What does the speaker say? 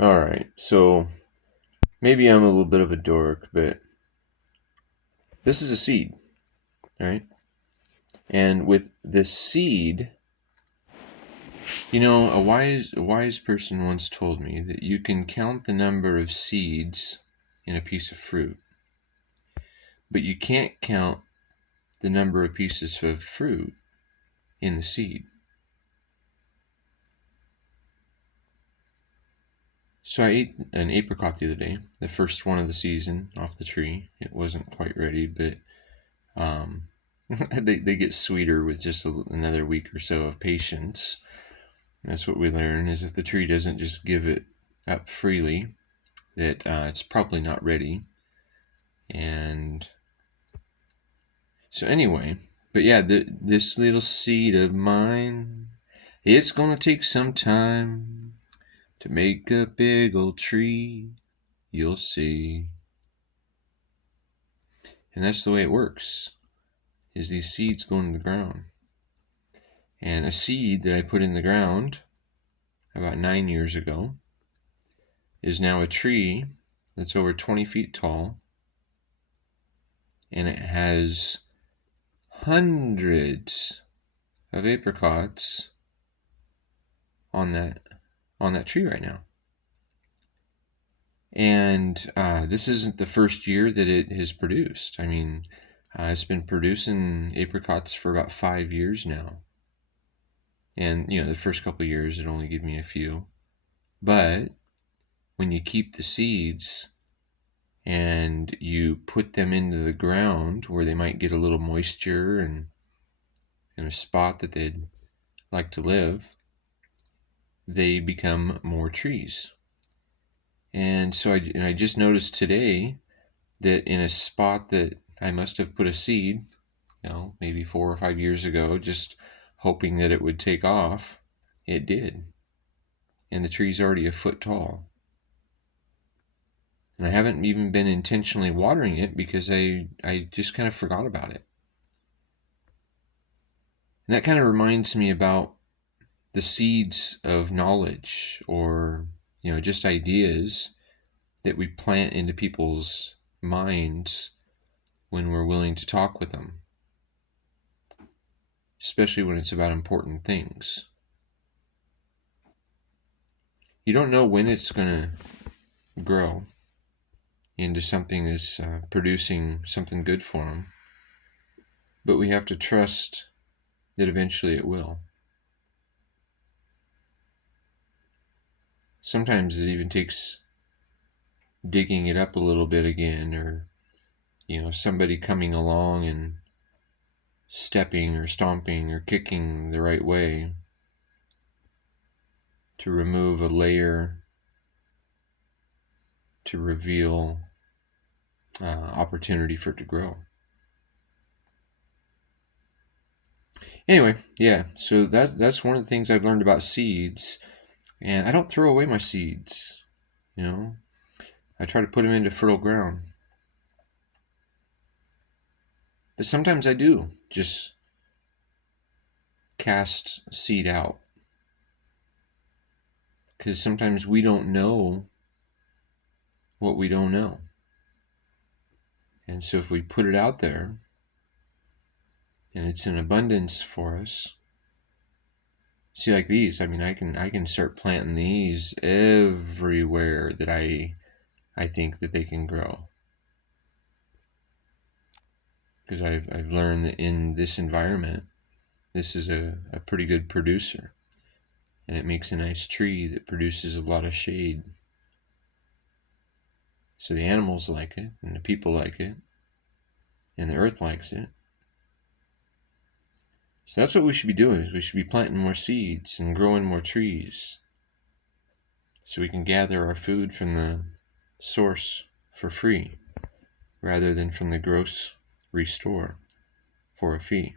All right, so maybe I'm a little bit of a dork, but this is a seed, right? And with the seed, a wise person once told me that you can count the number of seeds in a piece of fruit, but you can't count the number of pieces of fruit in the seed. So I ate an apricot the other day, the first one of the season off the tree. It wasn't quite ready, but um, they get sweeter with just another week or so of patience. That's what we learn, is if the tree doesn't just give it up freely, that it's probably not ready. And so anyway, but yeah, this little seed of mine, it's gonna take some time to make a big old tree. You'll see. And that's the way it works, is these seeds go into the ground. And a seed that I put in the ground about 9 years ago is now a tree that's over 20 feet tall, and it has hundreds of apricots on that tree right now. And this isn't the first year that it has produced. I mean, it's been producing apricots for about 5 years now. And, the first couple of years, it only gave me a few. But when you keep the seeds and you put them into the ground where they might get a little moisture and in a spot that they'd like to live, they become more trees. And so I just noticed today that in a spot that I must have put a seed, maybe 4 or 5 years ago, just hoping that it would take off, it did. And the tree's already a foot tall. And I haven't even been intentionally watering it because I just kind of forgot about it. And that kind of reminds me about the seeds of knowledge, or just ideas that we plant into people's minds when we're willing to talk with them, especially when it's about important things. You don't know when it's going to grow into something that's producing something good for them, but we have to trust that eventually it will. Sometimes it even takes digging it up a little bit again, or somebody coming along and stepping or stomping or kicking the right way to remove a layer, to reveal opportunity for it to grow. Anyway, yeah, so that's one of the things I've learned about seeds. And I don't throw away my seeds, I try to put them into fertile ground. But sometimes I do just cast seed out, because sometimes we don't know what we don't know. And so if we put it out there and it's in abundance for us, see, like these, I mean, I can start planting these everywhere that I think that they can grow, because I've learned that in this environment, this is a pretty good producer, and it makes a nice tree that produces a lot of shade. So the animals like it, and the people like it, and the earth likes it. So that's what we should be doing, is we should be planting more seeds and growing more trees, so we can gather our food from the source for free, rather than from the grocery store for a fee.